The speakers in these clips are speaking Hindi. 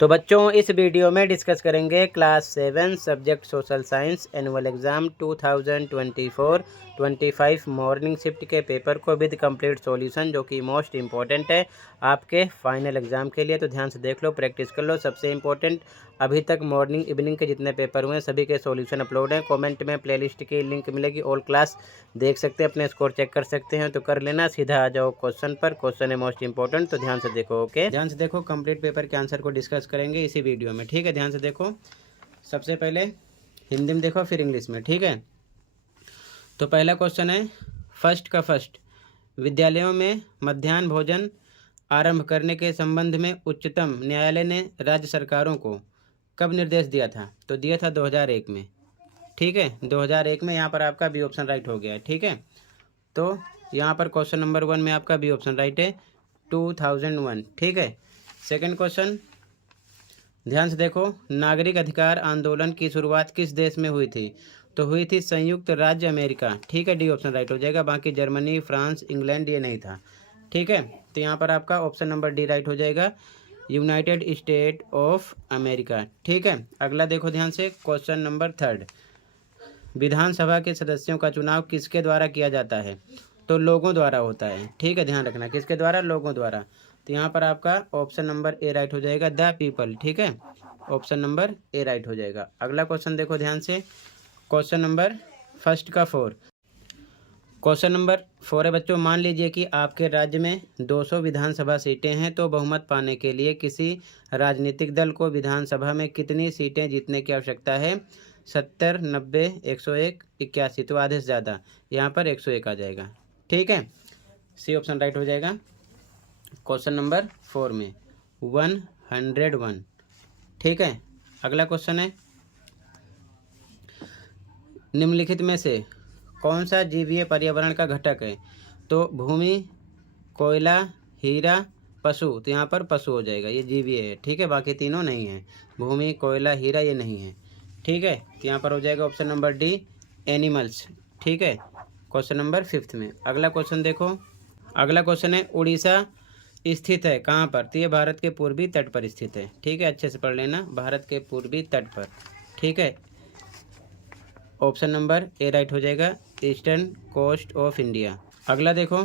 तो बच्चों इस वीडियो में डिस्कस करेंगे class 7 subject social science annual exam 2024-25 morning shift के पेपर को विद कंप्लीट सॉल्यूशन, जो कि मोस्ट इम्पॉर्टेंट है आपके फाइनल एग्ज़ाम के लिए। तो ध्यान से देख लो, प्रैक्टिस कर लो। सबसे इम्पोर्टेंट, अभी तक मॉर्निंग इवनिंग के जितने पेपर हुए हैं सभी के सॉल्यूशन अपलोड हैं। कमेंट में प्लेलिस्ट की लिंक मिलेगी, ऑल क्लास देख सकते हैं, अपने स्कोर चेक कर सकते हैं। तो कर लेना, सीधा आ जाओ क्वेश्चन पर। क्वेश्चन है मोस्ट इंपॉर्टेंट, तो ध्यान से देखो। ओके, ध्यान से देखो, कंप्लीट पेपर के आंसर को डिस्कस करेंगे इसी वीडियो में, ठीक है। ध्यान से देखो, सबसे पहले हिंदी में देखो, फिर इंग्लिश में, ठीक है। तो पहला क्वेश्चन है, फर्स्ट का फर्स्ट, विद्यालयों में मध्याह्न भोजन आरंभ करने के संबंध में उच्चतम न्यायालय ने राज्य सरकारों को कब निर्देश दिया था? तो दिया था 2001 में, ठीक है। 2001 में। यहाँ पर आपका बी ऑप्शन राइट हो गया है, ठीक है। तो यहाँ पर क्वेश्चन नंबर 1 में आपका बी ऑप्शन राइट है, 2001, ठीक है। सेकंड क्वेश्चन, ध्यान से देखो, नागरिक अधिकार आंदोलन की शुरुआत किस देश में हुई थी? तो हुई थी संयुक्त राज्य अमेरिका, ठीक है। डी ऑप्शन राइट हो जाएगा। बाकी जर्मनी, फ्रांस, इंग्लैंड ये नहीं था, ठीक है। तो यहाँ पर आपका ऑप्शन नंबर डी राइट हो जाएगा, यूनाइटेड स्टेट ऑफ अमेरिका, ठीक है। अगला देखो ध्यान से, क्वेश्चन नंबर 3, विधानसभा के सदस्यों का चुनाव किसके द्वारा किया जाता है? तो लोगों द्वारा होता है, ठीक है। ध्यान रखना, किसके द्वारा? लोगों द्वारा। तो यहाँ पर आपका ऑप्शन नंबर ए राइट हो जाएगा, द पीपल, ठीक है। ऑप्शन नंबर ए राइट हो जाएगा। अगला क्वेश्चन देखो ध्यान से, क्वेश्चन नंबर फर्स्ट का 4, क्वेश्चन नंबर 4 है बच्चों, मान लीजिए कि आपके राज्य में 200 विधानसभा सीटें हैं, तो बहुमत पाने के लिए किसी राजनीतिक दल को विधानसभा में कितनी सीटें जीतने की आवश्यकता है? 70, 90, 101, 81। तो आधे से ज़्यादा, यहाँ पर 101 आ जाएगा, ठीक है। सी ऑप्शन राइट हो जाएगा क्वेश्चन नंबर 4 में, 101, ठीक है। अगला क्वेश्चन है, निम्नलिखित में से कौन सा जीवीय पर्यावरण का घटक है? तो भूमि, कोयला, हीरा, पशु। तो यहाँ पर पशु हो जाएगा, ये जीवीय है, ठीक है। बाकी तीनों नहीं है, भूमि, कोयला, हीरा ये नहीं है, ठीक है। तो यहाँ पर हो जाएगा ऑप्शन नंबर डी, एनिमल्स, ठीक है। क्वेश्चन नंबर 5 में। अगला क्वेश्चन देखो, अगला क्वेश्चन है, उड़ीसा स्थित है कहाँ पर? तो ये भारत के पूर्वी तट पर स्थित है, ठीक है। अच्छे से पढ़ लेना, भारत के पूर्वी तट पर, ठीक है। ऑप्शन नंबर ए राइट हो जाएगा, ईस्टर्न कोस्ट ऑफ इंडिया। अगला देखो,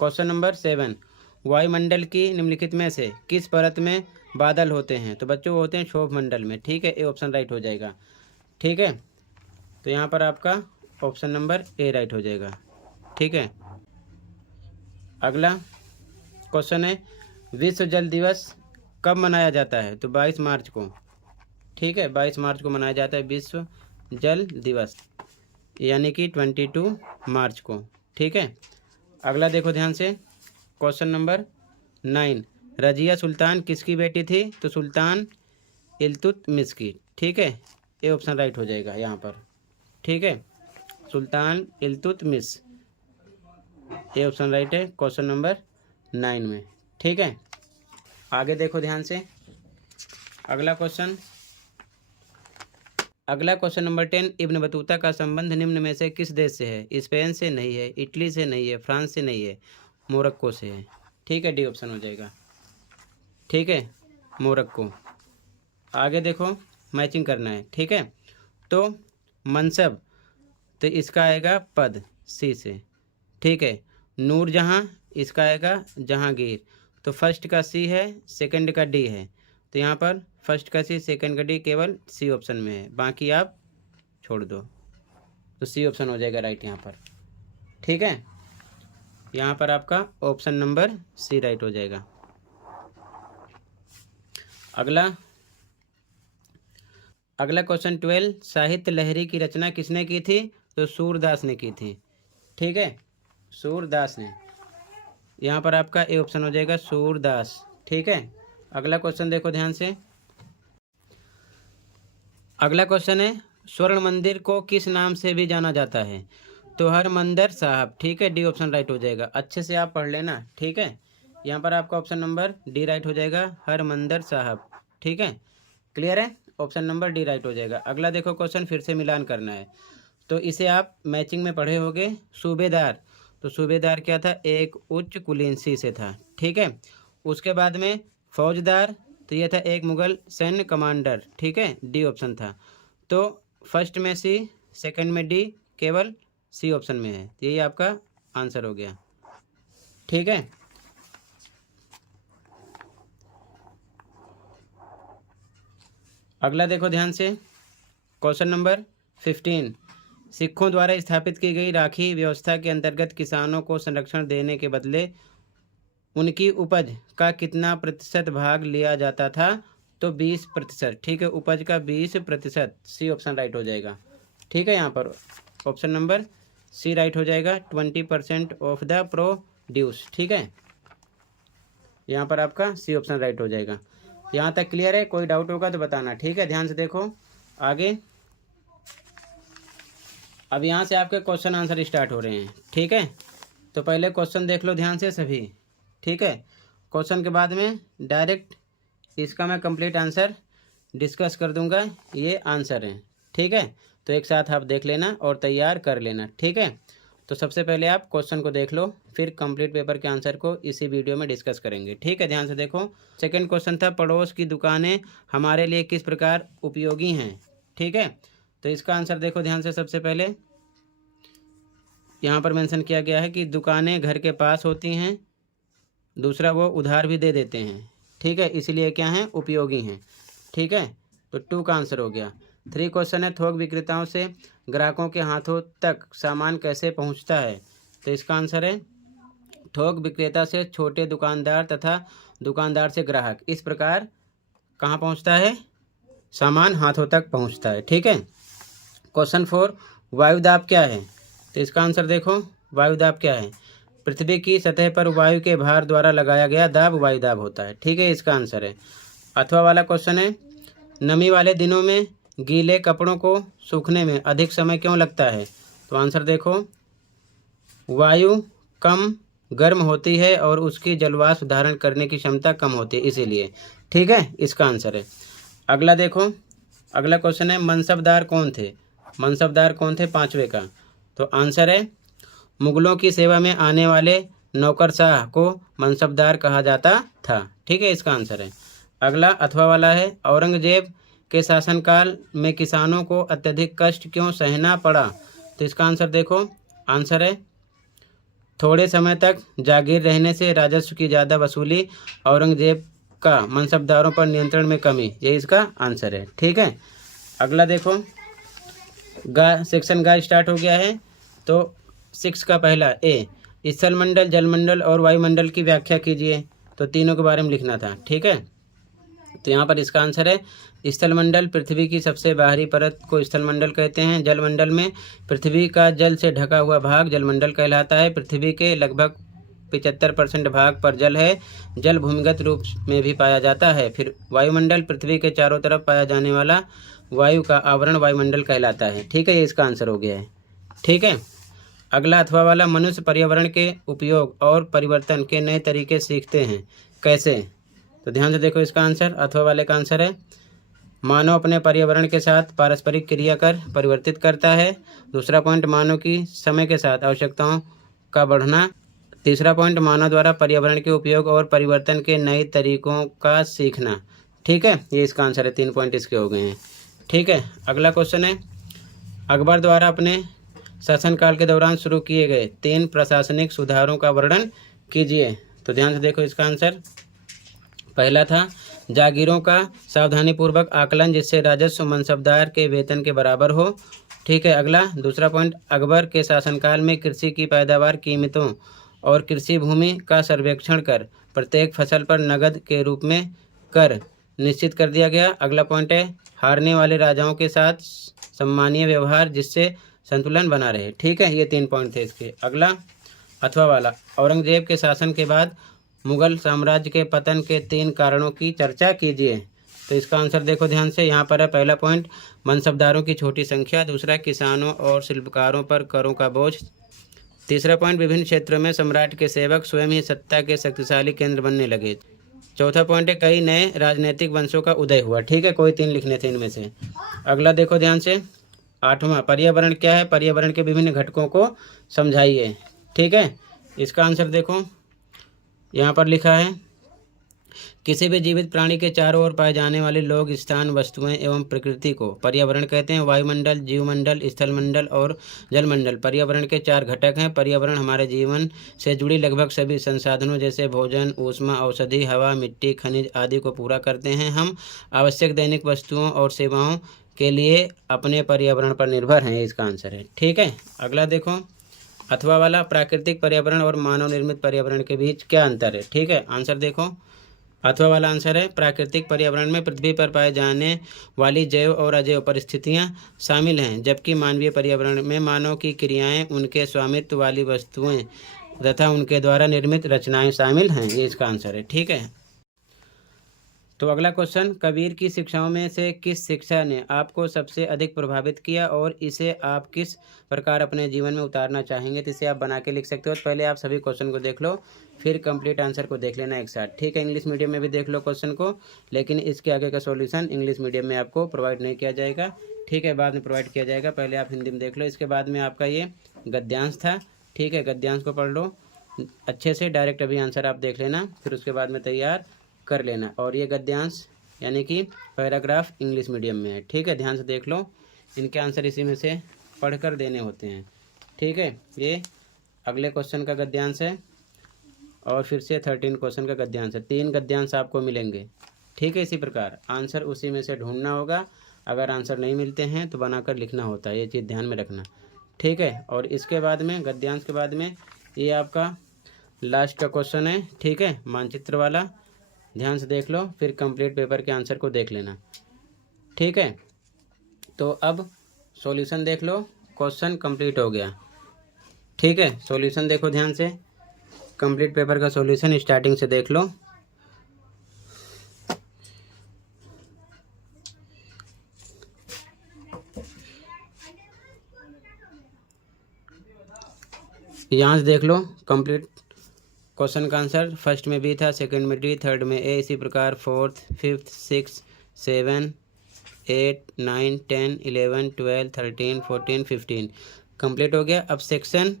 क्वेश्चन नंबर 7, वायुमंडल की निम्नलिखित में से किस परत में बादल होते हैं? तो बच्चों वो होते हैं क्षोभ मंडल में, ठीक है। ए ऑप्शन राइट हो जाएगा, ठीक है। तो यहाँ पर आपका ऑप्शन नंबर ए राइट हो जाएगा, ठीक है। अगला क्वेश्चन है, विश्व जल दिवस कब मनाया जाता है? तो 22 मार्च को, ठीक है। 22 मार्च को मनाया जाता है विश्व जल दिवस, यानी कि 22 मार्च को, ठीक है। अगला देखो ध्यान से, क्वेश्चन नंबर 9, रजिया सुल्तान किसकी बेटी थी? तो सुल्तान इल्तुतमिश की, ठीक है। ए ऑप्शन राइट हो जाएगा यहाँ पर, ठीक है। सुल्तान इल्तुतमिश, ए ऑप्शन राइट है क्वेश्चन नंबर 9 में, ठीक है। आगे देखो ध्यान से, अगला क्वेश्चन नंबर 10, इब्न बतूता का संबंध निम्न में से किस देश से है? स्पेन से नहीं है, इटली से नहीं है, फ्रांस से नहीं है, मोरक्को से है, ठीक है। डी ऑप्शन हो जाएगा, ठीक है, मोरक्को। आगे देखो, मैचिंग करना है, ठीक है। तो मनसब, तो इसका आएगा पद, सी से, ठीक है। नूरजहाँ, इसका आएगा जहांगीर। तो फर्स्ट का सी है, सेकंड का डी है। तो यहाँ पर फर्स्ट का सी, सेकंड का डी केवल सी ऑप्शन में है, बाकी आप छोड़ दो। तो सी ऑप्शन हो जाएगा राइट यहाँ पर, ठीक है। यहाँ पर आपका ऑप्शन नंबर सी राइट हो जाएगा। अगला क्वेश्चन 12, साहित्य लहरी की रचना किसने की थी? तो सूरदास ने की थी, ठीक है। सूरदास ने, यहाँ पर आपका ए ऑप्शन हो जाएगा सूरदास, ठीक है। अगला क्वेश्चन देखो ध्यान से, अगला क्वेश्चन है, स्वर्ण मंदिर को किस नाम से भी जाना जाता है? तो हरमंदिर साहब, ठीक है। डी ऑप्शन राइट हो जाएगा, अच्छे से आप पढ़ लेना, ठीक है। यहाँ पर आपका ऑप्शन नंबर डी राइट हो जाएगा, हरमंदिर साहब, ठीक है। क्लियर है, ऑप्शन नंबर डी राइट हो जाएगा। अगला देखो क्वेश्चन, फिर से मिलान करना है, तो इसे आप मैचिंग में पढ़े होगे। सूबेदार, तो सूबेदार क्या था? एक उच्च कुलीन सी से था, ठीक है। उसके बाद में फौजदार, तो ये था एक मुगल सैन्य कमांडर, ठीक है, डी ऑप्शन था। तो फर्स्ट में सी, सेकंड में डी, केवल सी ऑप्शन में है, यही आपका आंसर हो गया, ठीक है। अगला देखो ध्यान से, क्वेश्चन नंबर 15। सिखों द्वारा स्थापित की गई राखी व्यवस्था के अंतर्गत किसानों को संरक्षण देने के बदले उनकी उपज का कितना प्रतिशत भाग लिया जाता था? तो 20%, ठीक है, उपज का 20%, सी ऑप्शन राइट हो जाएगा, ठीक है। यहाँ पर ऑप्शन नंबर सी राइट हो जाएगा, 20% ऑफ द प्रोड्यूस, ठीक है, यहाँ पर आपका सी ऑप्शन राइट हो जाएगा। यहाँ तक क्लियर है? कोई डाउट होगा तो बताना, ठीक है। ध्यान से देखो आगे। अब यहाँ से आपके क्वेश्चन आंसर स्टार्ट हो रहे हैं, ठीक है। तो पहले क्वेश्चन देख लो ध्यान से सभी, ठीक है। क्वेश्चन के बाद में डायरेक्ट इसका मैं कंप्लीट आंसर डिस्कस कर दूंगा, ये आंसर है, ठीक है। तो एक साथ आप देख लेना और तैयार कर लेना, ठीक है। तो सबसे पहले आप क्वेश्चन को देख लो, फिर कंप्लीट पेपर के आंसर को इसी वीडियो में डिस्कस करेंगे, ठीक है। ध्यान से देखो, सेकंड क्वेश्चन था पड़ोस की दुकानें हमारे लिए किस प्रकार उपयोगी हैं, ठीक है। तो इसका आंसर देखो ध्यान से, सबसे पहले यहाँ पर मेंशन किया गया है कि दुकानें घर के पास होती हैं, दूसरा वो उधार भी दे देते हैं, ठीक है, इसलिए क्या हैं, उपयोगी हैं, ठीक है। तो 2 का आंसर हो गया। 3 क्वेश्चन है थोक विक्रेताओं से ग्राहकों के हाथों तक सामान कैसे पहुंचता है? तो इसका आंसर है थोक विक्रेता से छोटे दुकानदार तथा दुकानदार से ग्राहक, इस प्रकार कहाँ पहुंचता है, सामान हाथों तक पहुंचता है, ठीक है। क्वेश्चन 4 वायुदाब क्या है? तो इसका आंसर देखो, वायुदाब क्या है? पृथ्वी की सतह पर वायु के भार द्वारा लगाया गया दाब वायुदाब होता है, ठीक है, इसका आंसर है। अथवा वाला क्वेश्चन है नमी वाले दिनों में गीले कपड़ों को सूखने में अधिक समय क्यों लगता है? तो आंसर देखो, वायु कम गर्म होती है और उसकी जलवाष्प धारण करने की क्षमता कम होती है, इसीलिए, ठीक है, इसका आंसर है। अगला देखो, अगला क्वेश्चन है मनसबदार कौन थे? मनसबदार कौन थे 5वें का? तो आंसर है मुगलों की सेवा में आने वाले नौकरशाह को मनसबदार कहा जाता था, ठीक है, इसका आंसर है। अगला अथवा वाला है औरंगजेब के शासनकाल में किसानों को अत्यधिक कष्ट क्यों सहना पड़ा? तो इसका आंसर देखो, आंसर है थोड़े समय तक जागीर रहने से राजस्व की ज़्यादा वसूली, औरंगजेब का मनसबदारों पर नियंत्रण में कमी, ये इसका आंसर है, ठीक है। अगला देखो, सेक्शन गा स्टार्ट हो गया है। तो 6 का पहला ए, स्थलमंडल, जलमंडल और वायुमंडल की व्याख्या कीजिए। तो तीनों के बारे में लिखना था, ठीक है। तो यहाँ पर इसका आंसर है स्थलमंडल पृथ्वी की सबसे बाहरी परत को स्थलमंडल कहते हैं। जलमंडल में पृथ्वी का जल से ढका हुआ भाग जलमंडल कहलाता है। पृथ्वी के लगभग 75% भाग पर जल है, जल भूमिगत रूप में भी पाया जाता है। फिर वायुमंडल पृथ्वी के चारों तरफ पाया जाने वाला वायु का आवरण वायुमंडल कहलाता है, ठीक है, ये इसका आंसर हो गया है, ठीक है। अगला अथवा वाला मनुष्य पर्यावरण के उपयोग और परिवर्तन के नए तरीके सीखते हैं, कैसे? तो ध्यान से देखो, इसका आंसर अथवा वाले का आंसर है मानव अपने पर्यावरण के साथ पारस्परिक क्रिया कर परिवर्तित करता है। दूसरा पॉइंट मानव की समय के साथ आवश्यकताओं का बढ़ना। तीसरा पॉइंट मानव द्वारा पर्यावरण के उपयोग और परिवर्तन के नए तरीकों का सीखना, ठीक है, ये इसका आंसर है। 3 पॉइंट इसके हो गए हैं, ठीक है। अगला क्वेश्चन है अकबर द्वारा अपने शासनकाल के दौरान शुरू किए गए 3 प्रशासनिक सुधारों का वर्णन कीजिए। तो ध्यान से देखो, इसका आंसर पहला था जागीरों का सावधानीपूर्वक आकलन जिससे राजस्व मनसबदार के वेतन के बराबर हो, ठीक है। अगला दूसरा पॉइंट अकबर के शासनकाल में कृषि की पैदावार, कीमतों और कृषि भूमि का सर्वेक्षण कर प्रत्येक फसल पर नगद के रूप में कर निश्चित कर दिया गया। अगला पॉइंट है हारने वाले राजाओं के साथ सम्मानीय व्यवहार जिससे संतुलन बना रहे, ठीक है, ये 3 पॉइंट थे इसके। अगला अथवा वाला औरंगजेब के शासन के बाद मुगल साम्राज्य के पतन के 3 कारणों की चर्चा कीजिए। तो इसका आंसर देखो ध्यान से, यहाँ पर है पहला पॉइंट मनसबदारों की छोटी संख्या, दूसरा किसानों और शिल्पकारों पर करों का बोझ, तीसरा पॉइंट विभिन्न क्षेत्रों में सम्राट के सेवक स्वयं ही सत्ता के शक्तिशाली केंद्र बनने लगे, चौथा पॉइंट है कई नए राजनीतिक वंशों का उदय हुआ, ठीक है, कोई 3 लिखने थे इनमें से। अगला देखो ध्यान से 8वां पर्यावरण क्या है? पर्यावरण के विभिन्न घटकों को समझाइए, ठीक है। इसका आंसर देखो, यहाँ पर लिखा है किसी भी जीवित प्राणी के चारों ओर पाए जाने वाले लोग, स्थान, वस्तुएं एवं प्रकृति को पर्यावरण कहते हैं। वायुमंडल, जीवमंडल, स्थलमंडल और जलमंडल पर्यावरण के 4 घटक हैं। पर्यावरण हमारे जीवन से जुड़ी लगभग सभी संसाधनों जैसे भोजन, ऊष्मा, औषधि, हवा, मिट्टी, खनिज आदि को पूरा करते हैं। हम आवश्यक दैनिक वस्तुओं और सेवाओं के लिए अपने पर्यावरण पर निर्भर हैं। इसका आंसर है। ठीक है, अगला देखो, अथवा वाला, प्राकृतिक पर्यावरण और मानव निर्मित पर्यावरण के बीच क्या अंतर है। ठीक है, आंसर देखो, अथवा वाला आंसर है प्राकृतिक पर्यावरण में पृथ्वी पर पाए जाने वाली जैव और अजैव परिस्थितियां शामिल हैं, जबकि मानवीय पर्यावरण में मानव की क्रियाएं, उनके स्वामित्व वाली वस्तुएं तथा उनके द्वारा निर्मित रचनाएं शामिल हैं। ये इसका आंसर है। ठीक है, तो अगला क्वेश्चन, कबीर की शिक्षाओं में से किस शिक्षा ने आपको सबसे अधिक प्रभावित किया और इसे आप किस प्रकार अपने जीवन में उतारना चाहेंगे। तो इसे आप बना के लिख सकते हो। पहले आप सभी क्वेश्चन को देख लो, फिर कंप्लीट आंसर को देख लेना एक साथ। ठीक है, इंग्लिश मीडियम में भी देख लो क्वेश्चन को, लेकिन इसके आगे का सॉल्यूशन इंग्लिश मीडियम में आपको प्रोवाइड नहीं किया जाएगा। ठीक है, बाद में प्रोवाइड किया जाएगा। पहले आप हिंदी में देख लो, इसके बाद में आपका ये गद्यांश था। ठीक है, गद्यांश को पढ़ लो अच्छे से, डायरेक्ट अभी आंसर आप देख लेना, फिर उसके बाद में तैयार कर लेना। और ये गद्यांश यानी कि पैराग्राफ इंग्लिश मीडियम में है। ठीक है, ध्यान से देख लो, इनके आंसर इसी में से पढ़कर देने होते हैं। ठीक है, ये अगले क्वेश्चन का गद्यांश है और फिर से 13 क्वेश्चन का गद्यांश है। 3 गद्यांश आपको मिलेंगे। ठीक है, इसी प्रकार आंसर उसी में से ढूंढना होगा। अगर आंसर नहीं मिलते हैं तो बनाकर लिखना होता है, ये चीज़ ध्यान में रखना। ठीक है, और इसके बाद में गद्यांश के बाद में ये आपका लास्ट का क्वेश्चन है। ठीक है, मानचित्र वाला, ध्यान से देख लो, फिर कंप्लीट पेपर के आंसर को देख लेना। ठीक है, तो अब सॉल्यूशन देख लो, क्वेश्चन कंप्लीट हो गया। ठीक है, सॉल्यूशन देखो ध्यान से, कंप्लीट पेपर का सॉल्यूशन स्टार्टिंग से देख लो। यहाँ से देख लो कंप्लीट क्वेश्चन का आंसर। फर्स्ट में बी था, सेकंड में डी, थर्ड में ए, इसी प्रकार 4th, 5th, 6th, 7, 8, 9, 10, 11, 12, 13, 14, 15 कंप्लीट हो गया। अब सेक्शन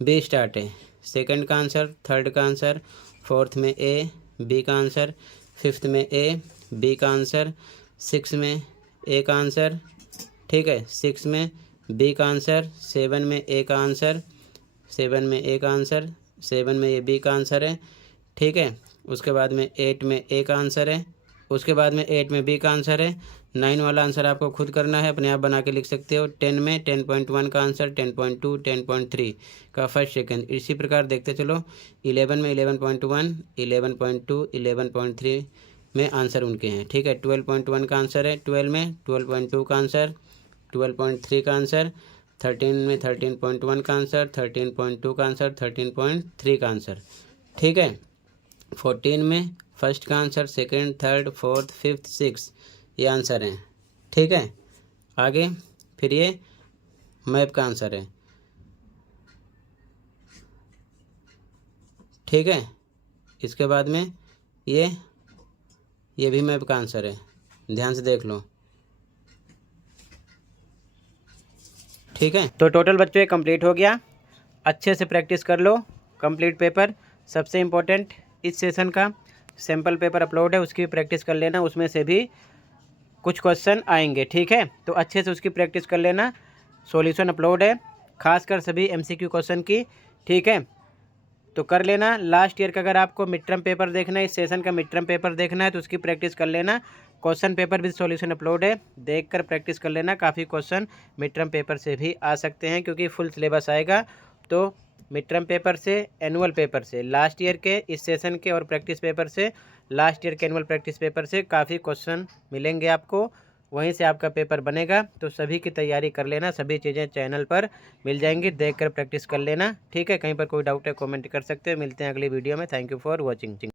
बी स्टार्ट है। सेकंड का आंसर, थर्ड का आंसर, 4th में ए, बी का आंसर, 5th में ए, बी का आंसर, 6 में ए का आंसर। ठीक है, 6 में बी का आंसर, 7 में ए का आंसर, 7 में ए का आंसर, 7 में ये बी का आंसर है। ठीक है, उसके बाद में 8 में ए का आंसर है, उसके बाद में 8 में बी का आंसर है। 9 वाला आंसर आपको खुद करना है, अपने आप बना के लिख सकते हो। 10 में 10.1 का आंसर, 10.2, 10.3 का फर्स्ट सेकंड, इसी प्रकार देखते चलो। 11 में 11.1, 11.2, 11.3 में आंसर उनके हैं। ठीक है, 12.1 का आंसर है, 12 में 12.2 का आंसर, 12.3 का आंसर, 13 में 13.1 का आंसर, 13.2 का आंसर, 13.3 का आंसर। ठीक है, 14 में फर्स्ट का answer, second, third, fourth, 5th, 6th ये आंसर हैं। ठीक है, आगे फिर ये मैप का आंसर है। ठीक है, इसके बाद में ये भी मैप का आंसर है, ध्यान से देख लो। ठीक है, तो टोटल बच्चों ये कंप्लीट हो गया। अच्छे से प्रैक्टिस कर लो कंप्लीट पेपर। सबसे इम्पोर्टेंट इस सेशन का सैम्पल पेपर अपलोड है, उसकी प्रैक्टिस कर लेना, उसमें से भी कुछ क्वेश्चन आएंगे। ठीक है, तो अच्छे से उसकी प्रैक्टिस कर लेना। सॉल्यूशन अपलोड है, खासकर सभी MCQ क्वेश्चन की। ठीक है, तो कर लेना। लास्ट ईयर का अगर आपको मिड टर्म पेपर देखना है, इस सेशन का मिड टर्म पेपर देखना है, तो उसकी प्रैक्टिस कर लेना। क्वेश्चन पेपर भी सॉल्यूशन अपलोड है, देखकर प्रैक्टिस कर लेना। काफ़ी क्वेश्चन मिड टर्म पेपर से भी आ सकते हैं, क्योंकि फुल सिलेबस आएगा। तो मिड टर्म पेपर से, एनुअल पेपर से, लास्ट ईयर के इस सेशन के और प्रैक्टिस पेपर से, लास्ट ईयर के एनुअल प्रैक्टिस पेपर से काफ़ी क्वेश्चन मिलेंगे आपको, वहीं से आपका पेपर बनेगा। तो सभी की तैयारी कर लेना, सभी चीज़ें चैनल पर मिल जाएंगी, देखकर प्रैक्टिस कर लेना। ठीक है, कहीं पर कोई डाउट है कमेंट कर सकते हो। मिलते हैं अगली वीडियो में। Thank you for watching.